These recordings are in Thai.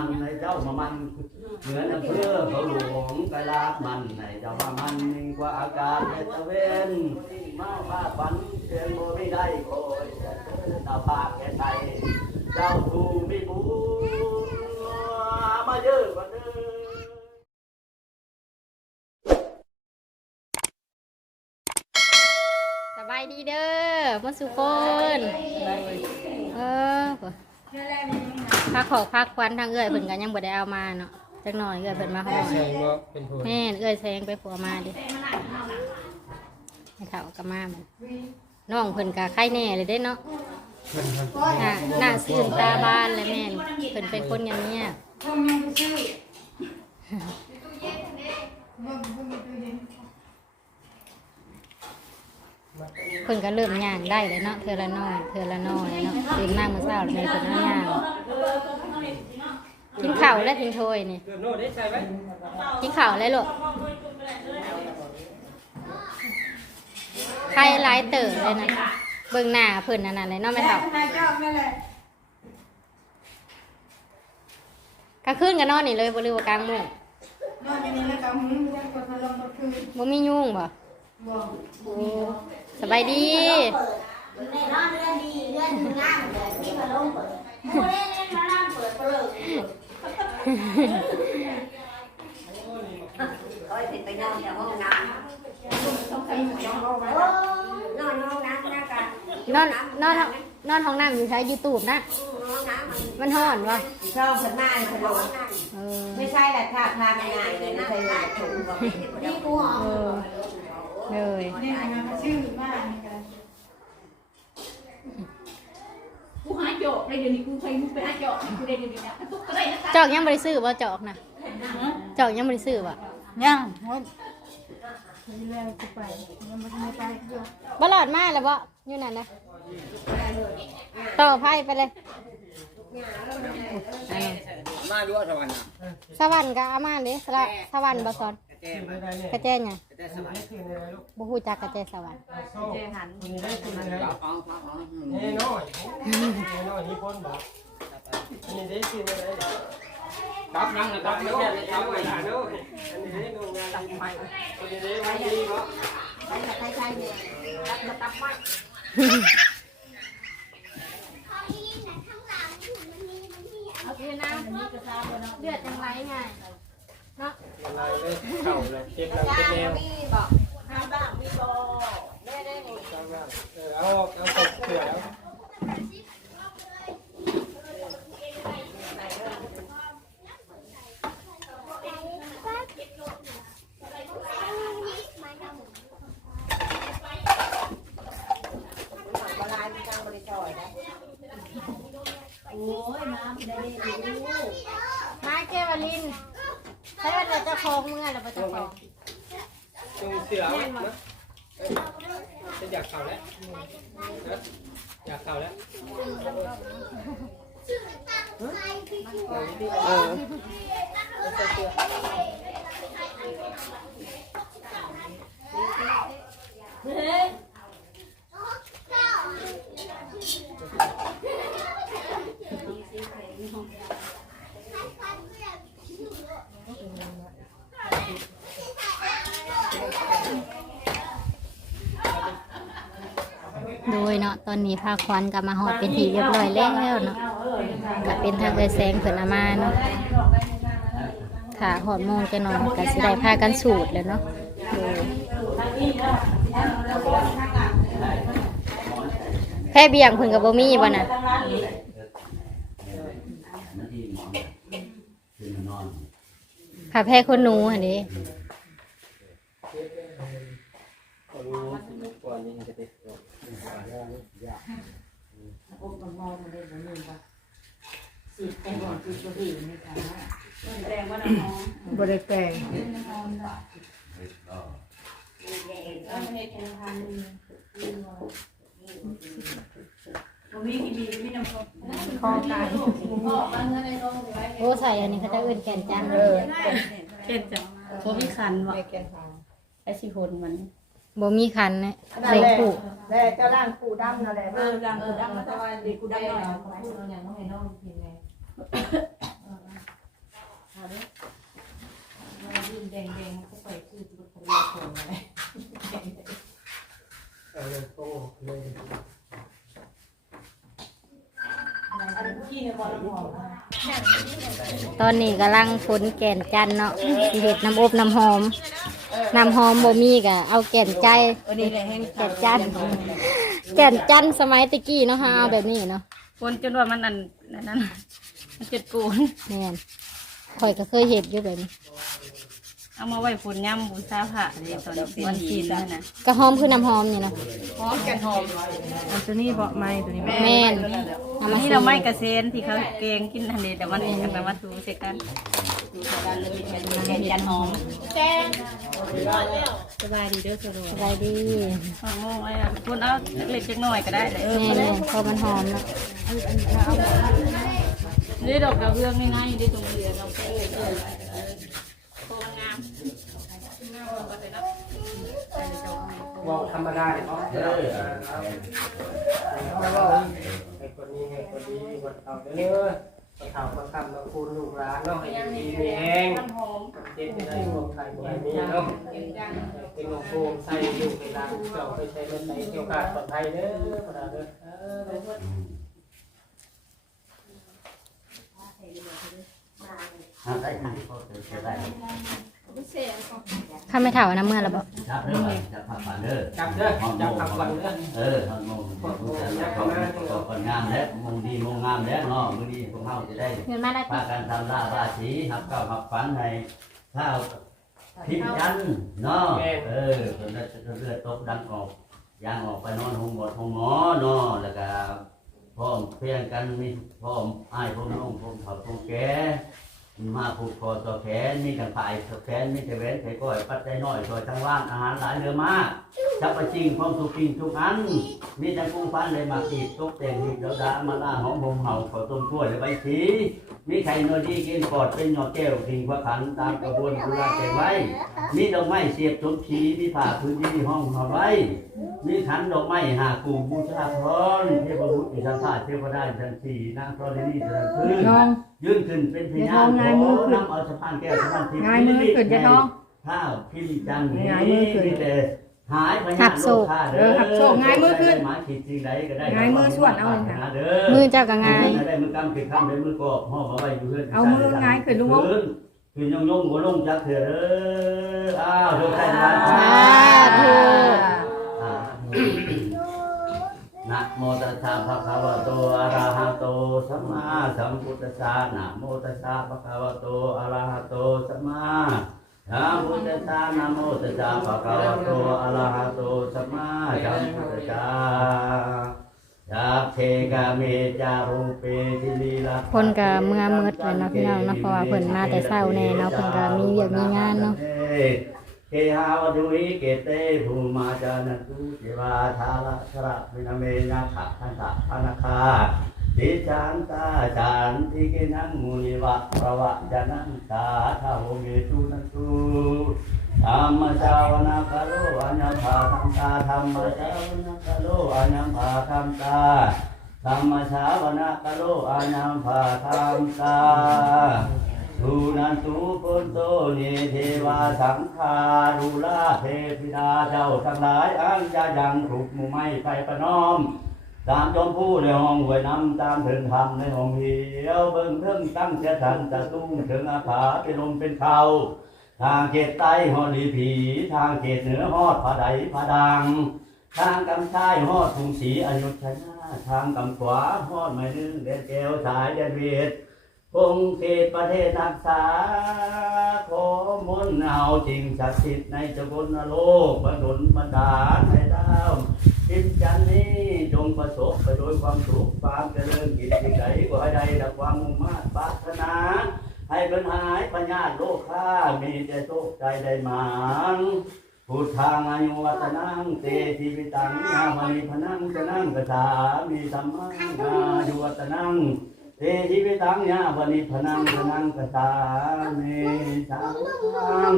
มันให้เจ้ามามันเหมือนอำเภอเขาหลวงกะลาบมันให้เจ้ามามันยิ่งกว่าอากาศเฮตะเวนมาพาฝันเสียงโมไม่ได้คอยตาปากแก่ไทยเจ้าผู้มีบุญมาเยอะกว่าเดิมสบายดีเด้อมาสุคนเออ พักขอกพักควันทางเอื้อยเพิ่นก็ยังบ่ได้เอามาเนาะจักหน่อยเอื้อยเพิ่นมาหอแซงว่าเป็นผลแม่นเอื้อยแซงไปผัวมาดิให้เฒ่าก็มามันน้องเพิ่นก็ไข้แน่เลยเด้เนาะหน้าหน้าซื่นตาบานเลยแม่นเพิ่นเป็นคนอย่างเนี้ยเพิ่นก็เริ่มย่างได้เลยเนาะเธอละน้อยเธอละน้อยเนาะตื่นมาเมื่อเช้าแล้วแม่เพิ่นเอาย่าง กินข้าวแล้วทิ้งถ้วยนี่เกือบโน่ได้ใช่ไหมกินข้าวแล้วลูกใครหลายเต๋อเลยนะ เบิ่งหน้าเพิ่นนั่นน่ะเลยเนาะแม่เฒ่านายเจ้านั่นแหละกลางคืนก็นอนนี่เลยบ่หรือว่ากลางมื้อนอนอยู่นี่แล้วก็หืมยังกดพัดลมกดคืนบ่มียุงบ่บอกโอ้สบายดีในนอนเรื่องดีเรื่องงามเลยที่มาลงเปิด ผู้เล่นเล่นมาล่างเปิดเปลือกโอ้ยติดไปนอนจากห้องน้ำต้องไปนอนห้องน้ำนอนห้องน้ำนะกันนอนนอนนอนห้องน้ำอยู่ใช้ YouTube นะห้องน้ำมันมันฮ้อนบ่ชอบสนานสนุกเออไม่ใช่แหละท่าทางง่ายเลยไม่ใช่ว่าถูกนี่กูหอมเออเลยนี่นะชื่อมาก นี่กันกูหาโจกในเดี๋ยวนี้กูใช้มุกไปหาโจกกูได้เดี๋ยวนี้นะตุ๊กก็ได้นะจอกยังบ่ได้ซื้อบ่จอกน่ะจอกยังบ่ได้ซื้อบ่ยังว่าทีแรกกูไปยังไม่ได้ไปเยอะบ่หลอดมาแล้วบ่อยู่นั่นนะต่อไพ่ไปเลยอันนั้นมาดูว่าสวรรค์นะสวรรค์ก็อามาเด้สระสวรรค์บ่สอน แก้ไม่ได้เนี่ยกระแจไงได้สวรรค์กินอะไรลูกบ่ฮู้จักกระแจสวรรค์โซ่คนนี้ได้กินอะไรเอาเอาเอาแน่นอนแน่นอนนี่พ้นบอกอันนี้ได้กินอะไรดับนั่งเลยดับเดี๋ยวดับไปหาเดี๋ยวอันนี้ได้ดูงานตัดไฟอันนี้ได้วันดีเนาะใครใครเนี่ยรับตับไม้เอาคือน้ำเลือดจังไรไง เนาะอะไรเลยเข่าเลยเจ็บหลังเจ็บแนวมีบอกห้ามบ้างมีบอกได้ได้หมดเออเอาเอาตกเสือแล้ว บลายมีการบริจอยนะโอ้ยน้ำได้ดู ไม้เกวลินใช้ว่าเราจะคองเมื่อเราจะคอง ตรงเสือนะจะอยากเข่าแล้วอยากเข่าแล้ว เออ โดยเนาะตอนนี้พาควันกลับมาหอดเป็นทีเรียบร้อยแล้วเนาะก็เป็นทางเอแสงเพิ่อนามาเนาะถ้าหอดโมงจะนอนก็สิได้พากันสูตรแล้วเนาะดยแพ้เบี่ยงพิ่นก็บ่มีบ่นะค่ะแพ้คนหนูหั่นเด้ก่อนยิงจะติด บริแปลงมีที่มีมีน้ำคอคอไก่โอ้ใส่อันนี้เขาจะเอื่นแก่นจังเออเข็ดจ้ะโบมีคันวะไม่แก่ทางไอ้สิคนมันบ่มีคันเนี่ยใส่ผูแล้วเจ้าร่างปูดำนั่นแหละเออดังกูดังมาต่ว่าดีกูดังหน่อย เอาด้อแดงๆก็ปคือยาบาอะไรเอเลยโตเลอันนี้พี่เคตอนนี้กำลังฝนแก่นจันเนาะสิเห็ดน้ำอบน้ำหอม น้ำหอมบ่มีกะเอาแก่นใจแก่นจันแก่นจันสมัยตะกี้เนาะฮะเอาแบบนี้เนาะ คนจนว่ามันนั่นนั่น มันจุดปูนแม่นข่อยก็เคยเห็ดอยู่แบบนี้เอามาไว้ฝนย่ำบูชาพระเลยตอนวันศีลนั่นนะกระหอมคือน้ำหอมนี่นะหอมกันหอมตัวนี้เพาะไม้ตัวนี้แม่นเอามานี่ซีเราไม้กระเซนที่เขาเกงกินทะเลแต่วันนี้กันมาถูเสร็จกันแกงจันหอมสบายดีเด้อสบายสบายดีหอมงงไอ้คุณเอาเล็กๆน้อยก็ได้เลยแม่นๆพอมันหอมเนาะ นี่ดอกดาวเรืองนี่นะอยู่ที่ตรงเรือเราก็เลยบอกธรรมดาเนาะเออเอาบอกให้คนนี้ให้คนนี้คนเอาเด้อคนเฒ่าคนคำมาคุณลูกหลานเนาะให้ดีมีแห้งเจ็บจะได้พวกไทยพวกนี้เนาะเป็นของโฟมใส่ลูกให้านเจ้าไปใช้เงินไหนเกี่ยวกับปลอดภัยเด้อคนเอาเด้อ เออทำได้ทำก็จะได้ข้าไม่เท่าน้ำเมื่อแล้วบอกจับเด้อจับผักปันเด้อจับเด้อจับขับก่อนเด้อเออทำมงของคนงามแล้วมงดีมงงามแล้วเนาะมือดีพวกเขาจะได้เงินมาได้พากันทำราราศีหับเก้าหับฝันในข้าวพิมจันทร์เนาะเออเพิ่นจะเลือดตกดังออกยางออกไปนอนห้องหมดห้องหมอเนาะแล้วก็ พร้อมเพียงกันมีพร้อมอ้ายพร้อมน้องพร้อมเฒ่าพร้อมแก่ มาผูกคอต่อแขนมีกันตายต่อแขนมีแต่เว้นแต่ก้อยปัดใจน้อยซอยจังว่างอาหารหลายเรือมากจับไปจริงพร้อมสุกินทุกอัน มีแต่กุ้งฟันเลยมาตีบตกแต่งหีบแล้วดามาล่าหอมหอมเห่าขอต้มกล้วยและใบสีมีไข่นวลดีกินปอดเป็นหยอดแก้วทิ้งพระขันตามกระบวนกุลาแกงไว้ มีดอกไม้เสียบสมชีมีผ้าพื้นที่ห้องหอไว้มีขันดอกไม้หากูบูชาพรเทพบุตรอิสันธาเทวดาจันสีนางพรณีนี่สันพื้นน้อง ยืนขึ้นเป็นพยานขอนำเอาสะพานแก้วสะพานทิพย์ง่ายมือขึ้นจะน้องข้าวพิมพ์จันทร์ง่ายมือขึ้นมีแต่หายพญาโลกาเด้เออหักโศกง่ายมือขึ้นหมายคิดสิ่งใดก็ได้ง่ายมือส่วนเอาเลยค่ะเด้อมือเจ้าก็ง่ายได้มือกำปิดคำได้มือกอบห่อมาไว้อยู่เพื่อนเอามือง่ายขึ้นลุงวงขึ้นขึ้นยงยงหัวลงจักเถื่อเด้ออ้าวโชคชัยวันสาธุอ่า นะโมตัสสะภะคะวะโตอะระหะโตสัมมาสัมพุทธัสสะนะโมตัสสะภะคะวะโตอะระหะโตสัมมาสัมพุทธัสสะนะโมตัสสะภะคะวะโตอะระหะโตสัมมาสัมพุทธัสสะยักเทกาเมจารูเปทิลีลาคนก็เมื่อมืดเลยเนาะพี่น้องเนาะเพราะว่าเพิ่นมาแต่เช้าแน่เนาะเพิ่นก็มีเวียกมีงานเนาะ เกหาวดุยเกเตภูมาจานันตุเทวาทาระสระมินาเมนะขะทันตะพนาคาดิจันตาจันติเกนังมุนิวะประวะจานันตาทาวเมตุนันตุธรรมชาวนาคาโลอัญญาภาทัมตาธรรมชาวนาคาโลอัญญาภาทัมตาธรรมชาวนาคาโลอัญญาภาทัมตา ทูนันตุปุตโตเนเทวาสังฆารุลาเทพิดาเจ้าทั้งหลายอันจะยังถูกมุไม่ไปประนอม ตามจมผู้ในห้องหวยนำตามถึงธรรมในห้องเหียวเบิ่งเทิงตั้งเสียทันจะตุ้งถึงอาขาเป็นลมเป็นเขาทางเขตใต้หอดลีผี ทางเขตเหนือหอดผาใดผาดัง ทางกำชายหอดทุงศรีอยุธยาทางกำขวาหอดไม้นึงเดนแก้วสายเดนเวียด พงเขตประเทศรักษา ขอมนต์เอาจริงศักดิ์สิทธิ์ในจกลโลกบรรดลบันดาให้ดาวทิพจันนี้จงประสบไปโดยความสุขความเจริญกิจสิ่ใดก็ให้ได้ดับความมุ่งมา่ปรารถนา ให้เป็นหายปัญญาโลกข้ามีแต่โชคใจได้หมางพุทธังอายุวัตนังเตทิวิตังยามณีพนังสนังกษามีสัมมังอายุวัตนัง เตทิวิตังยาวันิพนังพนังกตาเมสัง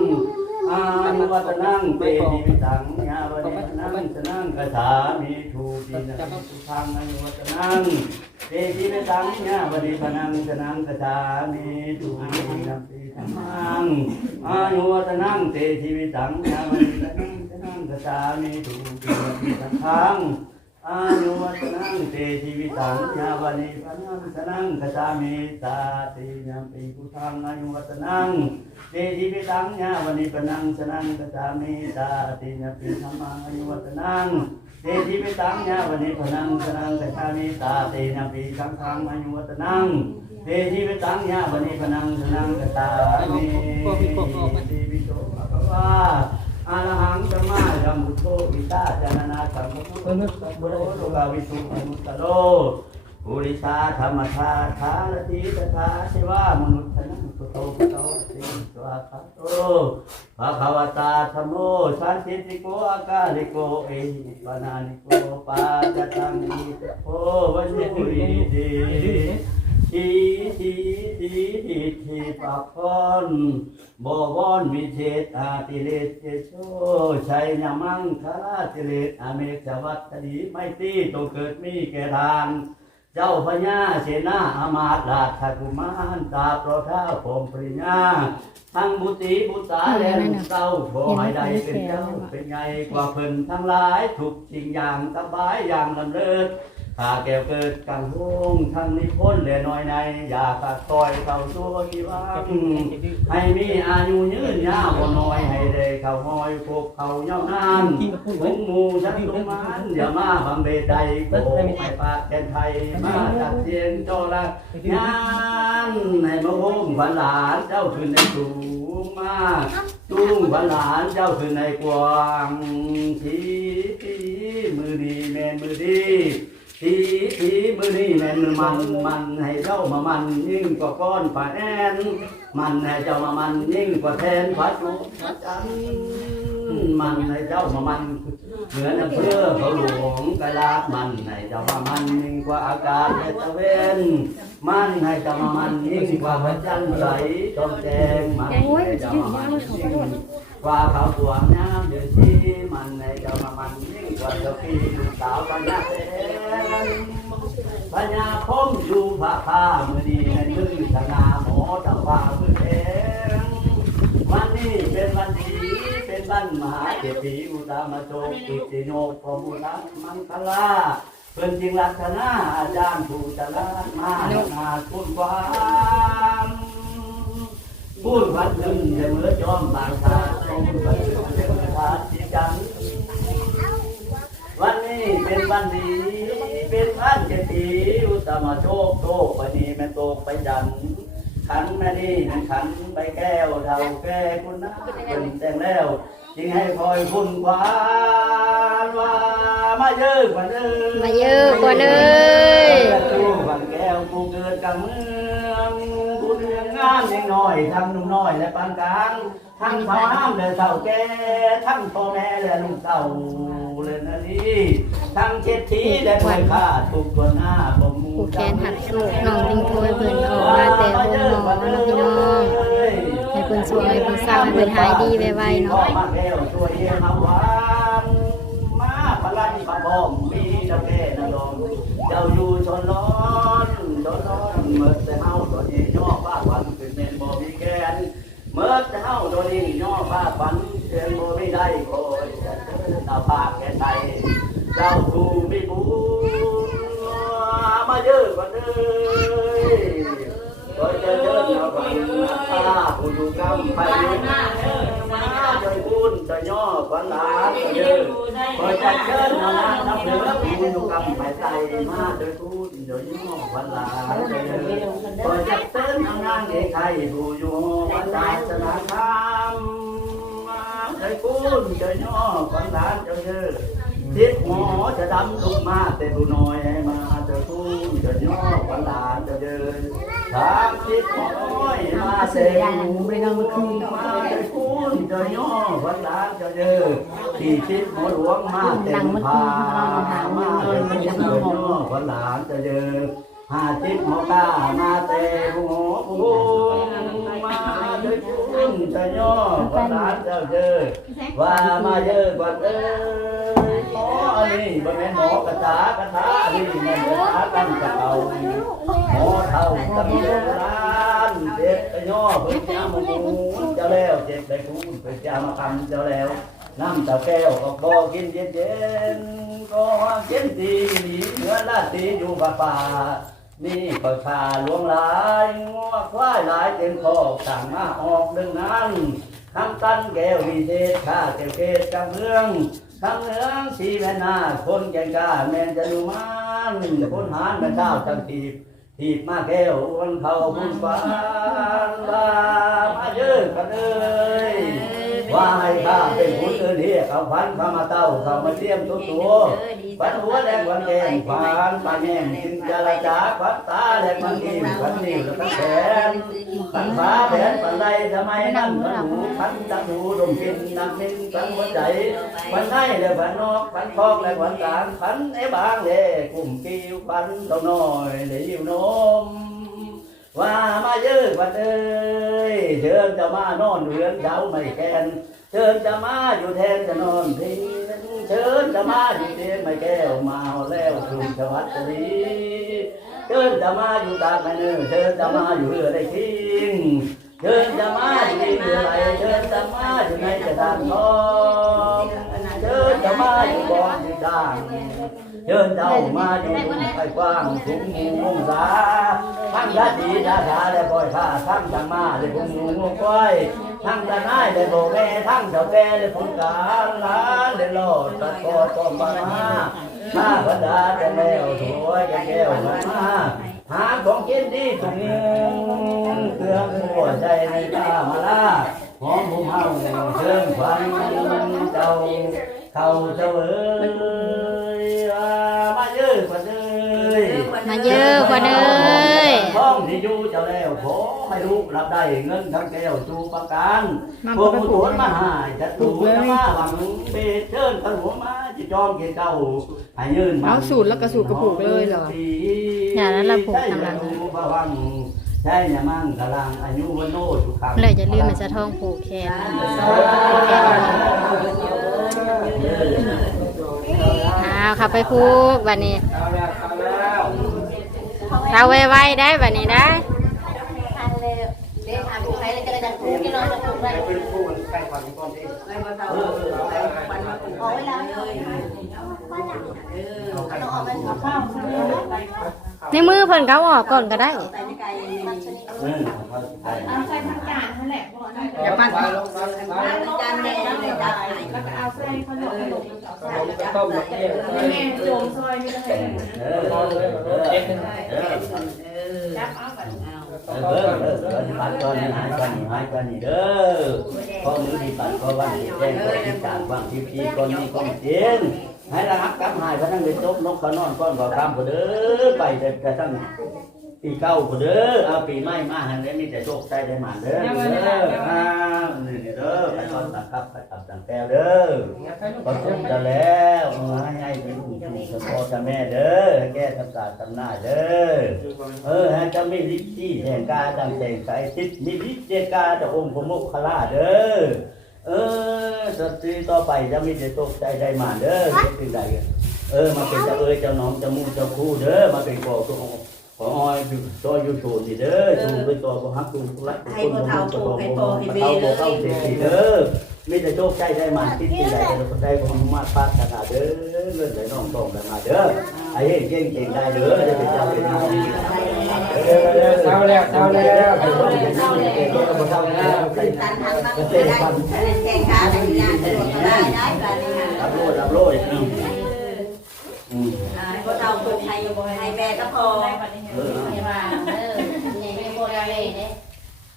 อานุวัตนังเตทิวิตังยาวันิพนังสนังกตามิทูปินังสุขังอนุวัตนังเตทิวิตังยาวันิพนังสนังกตามิทูปินังปิตังอานุวัตนังเตทิวิตังยาวันิพนังสนังกตามิทูปินังปิตัง อายุวัฒนังเตชีวิตังยาวานิพนังสนังขจามิตาติยามปีพุทังอายุวัฒนังเตชีวิตังยาวานิพนังสนังขจามิตาติยามปีธรรมังอายุวัฒนังเตชีวิตังยาวานิพนังสนังขจามิตาติยามปีสังฆังอายุวัฒนังเตชีวิตังยาวานิพนังสนังขจามิติวิโตภะคะวา อาลหังสัมมาสัมพุทโธวิตาจานาสัมพุทโธบุโรโลกาวิสุทธิมุตตโลปุริชาธรรมชาธารติตถาเทวามนุษย์นังพุทโธพุทโธสิสวาคาโตภะคะวตาธรรมโมสันติติโกอากาลิโกเอหิปนานิโกปาจตังอิโกวันเยตุริติ ทีทีทีทีทีปะพรบวรวิเชตอาติเลสเจโชชัยยมังคลาติเลสอเมกจวัตตดีไม่ตีตัวเกิดมีแก่ทางเจ้าพญาเสนาอามาตราชกุมารตาปรท้าโมปริญญาทั้งบุตรีบุตราและลูกเต้าขอให้ได้เป็นเจ้าเป็นไงกว่าเพิ่นทั้งหลายถูกจริงอย่างสบายอย่างลำเลิศ ถ้าแก้วเกิดกังวงทั้งนิพนธ์และน้อยใน อยากขัดคอยเข้าสู่กีวังให้มีอายุยืนยาวบ่น้อยให้ได้เข้าหอยพวกเขาเย้านานหงหมู่ชันตุมานอย่ามาบังเบใดโกให้ปากแกนไทยมาจัดเสียงโจละงานให้มาโฮมฝันหลานเจ้าขึ้นในสูงมาจูงฝันหลานเจ้าขึ้นในกวางทีทีมือดีแมนมือดี ทีทีมือนี่แม่นมันมันให้เจ้ามามันยิ่งกว่าก้อนฝาแอนมันให้เจ้ามามันยิ่งกว่าแทนฝาจุฝาจันมันให้เจ้ามามันเหมือนอำเภอเขาหลวงกะลามันให้เจ้ามามันยิ่งกว่าอากาศและตะเวนมันให้เจ้ามามันยิ่งกว่าพระจันทร์ใสจอมแจงมันให้เจ้ามามันยิ่งกว่าเขาสวงน้ำเดือดชีมันให้เจ้ามามันยิ่งกว่าเจ้าพี่ลูกสาวปัญญาเต้น ปัญญาคมอยู่ผาผ้า มือดีในมือธนาหมอตำฟ้ามือแดงวันนี้เป็นวันดีเป็นวันมหาเจดีอุตามโจกิติโนพรมุทักมังคลาเพิ่อนจึงรัตนาอาจารย์ผู้ตลาดมานาคุณความพูดวันหนึ่งจะเมื่อจอมบางชาตรงวันหนึ่งจะเมื่อทานที่กันวันนี้ เป็นวันดี เป็นวันเจดีย์อุตมะโชคโตกวันนี้แม่โตกไปจันทร์ขันแม่นี่นั่นขันใบแก้วเท่าแก่คุณนะเป็นแต่งแล้วจึงให้คอยคุณควานว่ามาเยอะกว่าเดิมมาเยอะกว่าเลยกูบังแก้วกูเกิดกับเมืองกูเรื่องงานยังน้อยทั้งหนุ่มน้อยและปานกลางทั้งสาวน้ำและสาวแก่ทั้งพ่อแม่และลูกเต่าเลีทั้งเช็ดทีและคอยข้าทุกคนหน้าบ่มูผูกแขนหักสูกน้องติงถ้วยเพิ่นออกมาแต่วงหมอเนาะพี่น้องให้เพิ่นสวยเพิ่นเศร้าให้เพิ่นหายดีไวๆเนาะมาแล้วช่วยเฮาวางมาพลันบัดบอมมีเจ้าแก่นรองเจ้าอยู่ชนร้อนชนร้อนเมื่อแต่เฮาตัวนี้ย่อบ้าวันเป็นแม่นบ่มีแกนเมื่อเจ้าโดนย่อฟ้าฝันเสียงโมไม่ได้คอยจะเดินตาปากแก่ใจเจ้าผู้มีบุญมาเยอะกว่าเลยก็จะเดินเอาไปตาผู้อยู่กำไปมาจะคุ้นจะย่อฝันลาเยอะก็จะเดินเอาหน้าทับเหนือผู้อยู่กำไปใจมาจะคุ้นจย่อฝันลาเยอะพอจะเต้นทำงานเด็กไทยผู้อยู่วัดศาสนาธรรม ใจคุณใจย่อคนหลานเจ้าเยอะทิศหมอจะดำลุกมาแต่ผู้น้อยให้มาเจ้าคุณจะย่อคนหลานเจ้าเยอะทางทิศหมอมาเสงหูไม่นำคืนมาใจคุณจะย่อคนหลานเจ้าเยอะที่ทิศหมอหลวงมาเต็มพามาเจ้าคุณจะย่อคนหลานเจ้าเยอะ หาจิตหมอกามาเตหัวปูมาเดินคุ้นจะย่อภาษาเจ้าเจอว่ามาเยอะกว่าเอ้ยหมออันนี้บ่แม่นหมอกระถากระถาอันนี้มันกระถากันกระเอาหมอเท่าตำรวจร้านเจ็บจะย่อเพิ่นจะมาหมูเจ้าแล้วเจ็บได้คุ้นเพิ่นจะมาทำเจ้าแล้ว น้ำเจ้าแก้วก็บ่กินเย็นเย็นก็เย็นดีเหนือลาตีอยู่ป่าป่านี่ก็ชาหลวงหลายงวควายหลายเต็มคอกต่างมาออกดึงนั้นคำตันแก้ววิเศษข้าเจ้าเกศจำเมืองคำเนืองสีแม่นาคนแก่กาแม่นจะดูมันคนหานพระเจ้าจังทีบทีบมาแก้วอ้วนเขาบุญฟ้าลามาเยอะกันเลย ว่าให้ข้าเป็นผู้เอินเฮียเขาพันเข้ามาเต้าเขามาเตรียมตัวตัวฟันหัวแดงวันแดงฟานปานแง่งจินจราจาฟันตาแดงมันดีฟันนิ้วแล้วก็แขนฟันฟ้าแผนฟันไรทำไมนั่นฟันหูฟันตาหูดมกินน้ำมินฟันหัวใจฟันในและฟันนอกฟันคอกและฟันกลางฟันไอ้บางเลยกลุ่มกิ้วฟันเต้าน้อยเลยยิ้วนม ว่ามาเยอะวันเอ้ยเชิญจะมานอนเรือนเช้าไม่แกนเชิญจะมาอยู่แทนจะนอนพิงเชิญจะมาอยู่เตียงไม่แก้วมาเอาแล้วถูกสวัสดีเชิญจะมาอยู่ตากไม่เนื้อเชิญจะมาอยู่เรือได้ทิ้งเชิญจะมาอยู่ในเรือไหลเชิญจะมาอยู่ในกระดานทอง เชิญจะมาอยู่กองที่ด่างเชิญเจ้ามาอยู่ไปกว้างสูงมุ่งสาทั้งยาดียาชาและปล่อยข้าทั้งจังมาและพุงงูงก้อยทั้งตาหน้ายและโบแม่ทั้งเจ้าแก่และพุงกลางล้านและโลอดตะกอต้มปามาข้าพระดาจะแมวถวยแก้วมาหาของกินดีตรงนี้เครื่องหัวใจในตามาลาหอมหุ่มเฮาเชิญควันเจ้า เขาเจ้าเอ้ยมาเยอะกว่าเอ้ยมาเยอะกว่าเด้ยท้องที่อยู่เจ้าแล้วขอไม่รู้รับได้เงินทั้งแก้วจูประกันพวกผู้ตรวจมาหายจะถูกจะมาหวังเบเชิญทั้งหัวมาจิจอมเกี่ยวเจ้าให้ยืนเอาสูตรแล้วก็สูตรกระปุกเลยเหรออย่านั้นเราผูกกำลังใช่เนี่ยมั่งกำลังอายุวันโนทุกครั้งเลยจะลืมมันจะท้องผูกแขน อ้าวขับไปผูกบัดนี้เอาแล้วเอาแล้วเราไวได้บันี้ได้ทันเลยเดี๋ยวถามใครเลยจะได้จัดคู่ที่นอนจะถูกได้เป็นผู้ใกล้วามเป็นควเอออกเวลาเลยต้องออกไปข้าว ในมือเพิ่นเขาออกก่อนก็ได้เออเออย่าปั้นลงมาลงมาจานแม่ในจานไหนแล้วก็เอนมขนมผมจะต้มมาเกี่ยวแม่โจมซอยไม่ได้เอนเออเออเออปัดก่อนหายก่อนหายก่อนนี่เด้อข้อมือที่ปัดก็ว่างแจ้งก็ที่จากว่างที่พี่ก่อนนี่ก็เตียง ให้ระหับกับหายพนังเป็นจบนกเขานอนก้อนก็ตามก็เด้อไปแต่กระทั่งปีเก้าก็เด้อเอาปีใหม่มาหันได้มีแต่โชคใจได้มาเด้อเด้ออ้าวนี่เด้อไปตอนตักครับไปตับตังแก้วเด้อขอบคุณจะแล้วให้ให้เป็นผู้ชูสปอร์ตแม่เด้อให้แก้ทำศาสตร์ทำหน้าเด้อเออให้จะไม่ริบที่แห่งกาดังแสงสายทิศมีริบเจกาจะองค์พระมุขลาเด้อ เออสตรีต่อไปจะมีแต่ตกใจได้มาเด้อเป็นไรเออมาเป็นเจ้าเอ๋ยเจ้าน้องเจ้ามูเจ้าคู่เด้อมาเป็นก่อตัวขออ้อยอยู่ซอยอยู่โซนนี่เด้อชูไปต่อก็ฮักดูรักคนบ่มูก็ต้องบ่เฒ่าบ่เข้าเสียเด้อมีแต่โชคใจได้มาคิดที่ใดแต่คนใดคนมาพาขนาดเด้อเงินไหลน้องตองมาเด้อไอ้เก่งเก่งได้เด้อจะเป็นเจ้าเป็นนาย เด้อเด้อเช้าแล้วเช้าแล้วไอ้คนเก่งเก่งก็บ่เท่าแล้วใส่ตันทางบ้านไม่ได้แข่งขาในงานได้ได้แบบนี้รับโลดรับโลดอืมอืมพวกเราคนไทยไทยแม่ก็พอเออว่าเออนี่ไม่โบราเลยเนี่ย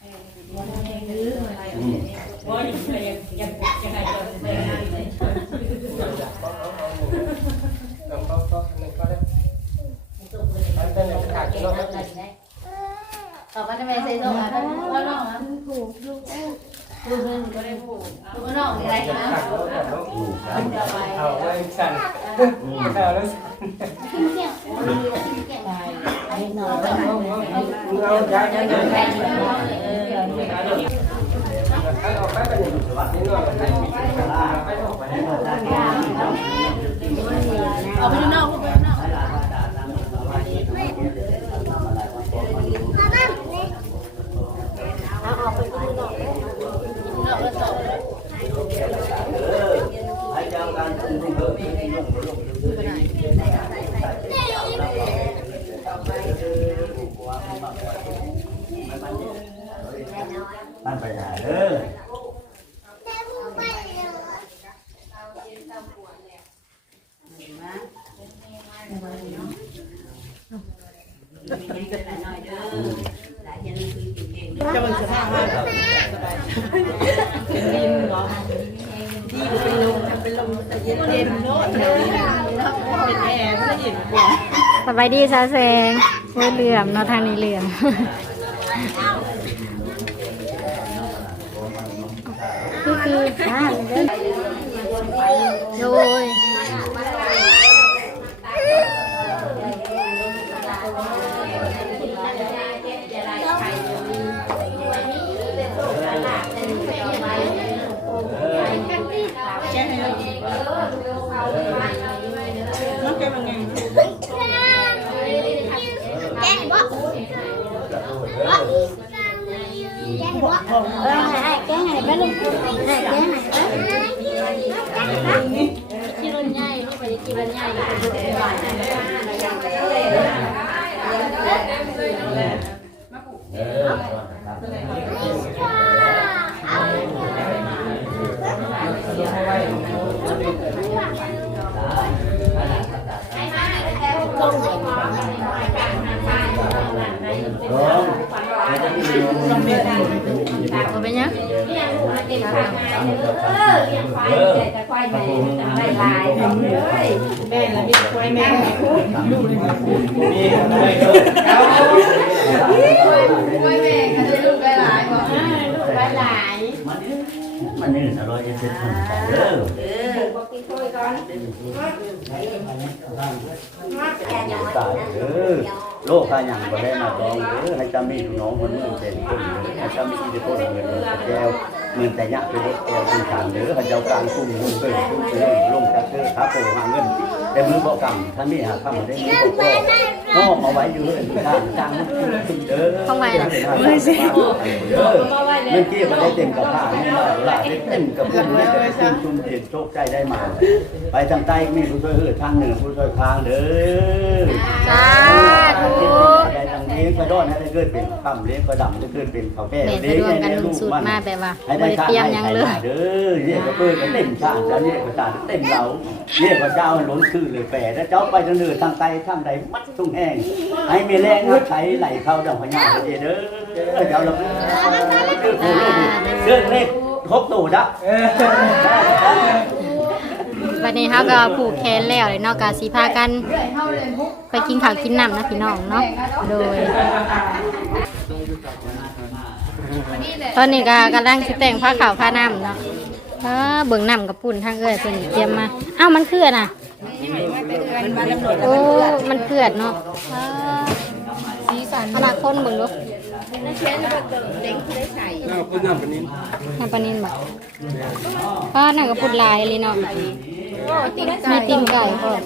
อืมว่าอย่างไรยังยังไงก็ไม่ได้ ต้องต้องต้องนึงก็ได้อันเป็นขาดกิโล ต่อไป จะไม่ใส่ส้มอะว่าน้องอะผูกลูกลูกนึงก็ได้ผูกลูกน้องอะไรนะขาดโลขาดโลอืมครับเอาไว้สั่นอืมเอาแล้วเอาย้ายย้ายย้ายย้ายเอาไปเป็นสวัสดีหน่อยไปออกไปให้หมดเอาไปดูนอกลูกไปดูนอกเอาออกไปดูนอกนอกแล้วต่อ บ้านไปหาเด้อ จะมันสภาพว่าดินเหรอที่เป็นลมทำเป็นลมแต่เย็นเย็นโน้ตเลยเป็นแอร์ไม่ได้เห็นกว่า สบายดีซาแซงโอ้เหลื่อมเนาะทางนี้เหลื่อมคือคืออ่าโดย hai cái này cái này hai cái này chị luôn nhai đi phải chị luôn nhai Đó, cái ห้แกให้ไปลุงให้แกให้ไปกินรนใหญ่ลูกไปกินรนใหญ่เออเอาไปเนี้ยแม่ละมีควายแม่มีอะไรเด้อเอายมันนี่อร่อยจะเป็นคนเด้อตายเด้อ โลกายังบ่ได้มาดองเด้อให้จามีน้องคนนึงเป็นคนให้จามีที่คนเงินแก้วเงินแต่ยะไปรถแก้วคุณทางเด้อให้เจ้ากลางกุ้งหุ้นเกิดกุ้งเกิดลงจากเธอครับโตหาเงินแต่มือบ่กำท่านนี่หาคำได้มือบ่ก็ มอบมาไว้อยู่เลยทางทางเด้อต้องไว้ล่ะเด้อเมื่อกี้มันได้เต็มกับผ้านี่มาหลายได้เต็มกับพุ่นนี่จะชุ่มชุ่มเย็นโชคใจได้มา ไปทางใต้มีผู้ช่วยเอือทางเหนือผู้ช่วยทางเด้อสาธุ ได้ทางกระโดดให้ได้เกิดเป็นคำเลี้ยงกระดำได้เกิดเป็นเขาแก่แม่สะดวกกันลุงสูตรมาแบบว่าให้บ่ได้ได้เตรียมหยังเลยเด้อเรียกกระเพื่อกันเต็มชาติแล้วเรียกกระชาติเต็มเราเรียกกระเจ้าหลงคือเลยแปรแล้วเจ้าไปทางเหนือทางใต้ทางใดมัดทุ่งแห้งให้มีแรงใช้ไหลเข้าดังพญาเด้อเด้อเจ้าเราเรื่องเลขครบตูดะ เออวันนี้เฮาก็ผูกแขนแล้วเลยเนาะก็สิพากัน ไปกินข้าวกินน้ำนะพี่น้องเนาะโดย ตอนนี้ก็กำลังสิแต่งผ้าขาวผ้าน้ำเนาะเออเบิ่งน้ำกับปุ่นทางเอ้ยเพิ่นเตรียมมาอ้าวมันเกลือน่ะโอ้มันเกลือเนาะอ่าสีสันขนาดคนเบิ่งลูกเอาขึ้นน้ำปานนี้น้ำปลานินบ่ป้าหนังกับปุ่นลายเลยเนาะ มีตีนไก่ก่อน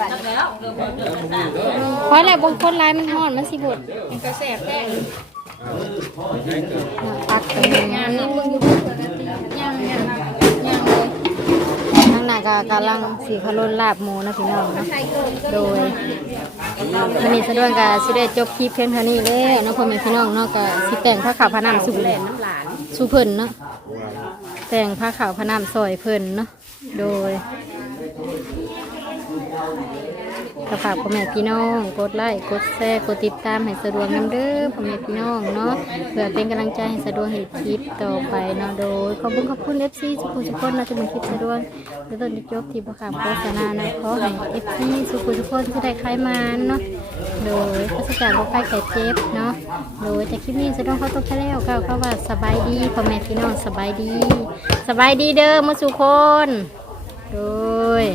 เพราะอะไรบางคนลายมันห่อนมันสิบดมันก็แสบแป้งปักกันเลยงานนี้มึงอยู่ยังยังยังเลยทางหน้าก็กำลังสีขลุ่นลาบหมูนะพี่น้องเนาะโดยวันนี้สะดวกกับสิได้จบคลิปเพียงเท่านี้แล้วเนาะพ่อแม่พี่น้องเนาะก็สิแต่งผ้าขาวผ้าน้ำสู่สู่เพิ่นเนาะแต่งผ้าขาวผ้าน้ำซอยเพิ่นเนาะโดย ก็ฝากพ่อแม่พี่น้อง กดไลค์กดแชร์กดติดตามให้สะดวกนำเด้อพ่อแม่พี่น้องเนาะเพื่อเป็นกำลังใจให้สะดวกให้คลิปต่อไปเนาะโดยขอบคุณขอบคุณ FC ทุกคนทุกคนนะที่มาคลิปสะดวกแล้วต้นจะจบที่ประคำโฆษณานะขอให้ FC ทุกคนทุกคนที่ได้ใครมาเนาะโดยพระสการบ่ใครแก่เจ็บเนาะโดยจากคลิปนี้สะดวกเขาตกไปแล้วก็เข้าว่าสบายดีพ่อแม่พี่น้องสบายดี สบายดีเด้อมาสุกคนโดย